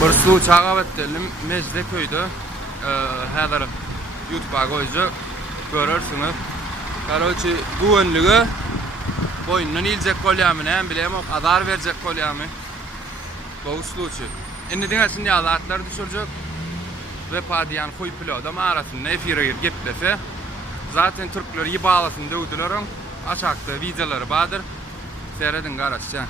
Bir su çağa betdelim Mezde köyde. Häzir YouTube'a goýjak görürsiniz. Karoçi bu önlüğü boyundan iljek bolýamy, näme bileyim, azar berjek bolýamy. Bu usluçy. Indi diňesin ýazatlar düşürjek we padiýan koý pilodam arasynda efire girip geplese. Zaten türkler ýybalasyn döwdiler. Aşakda wizelary badyr. Seredin garaşça.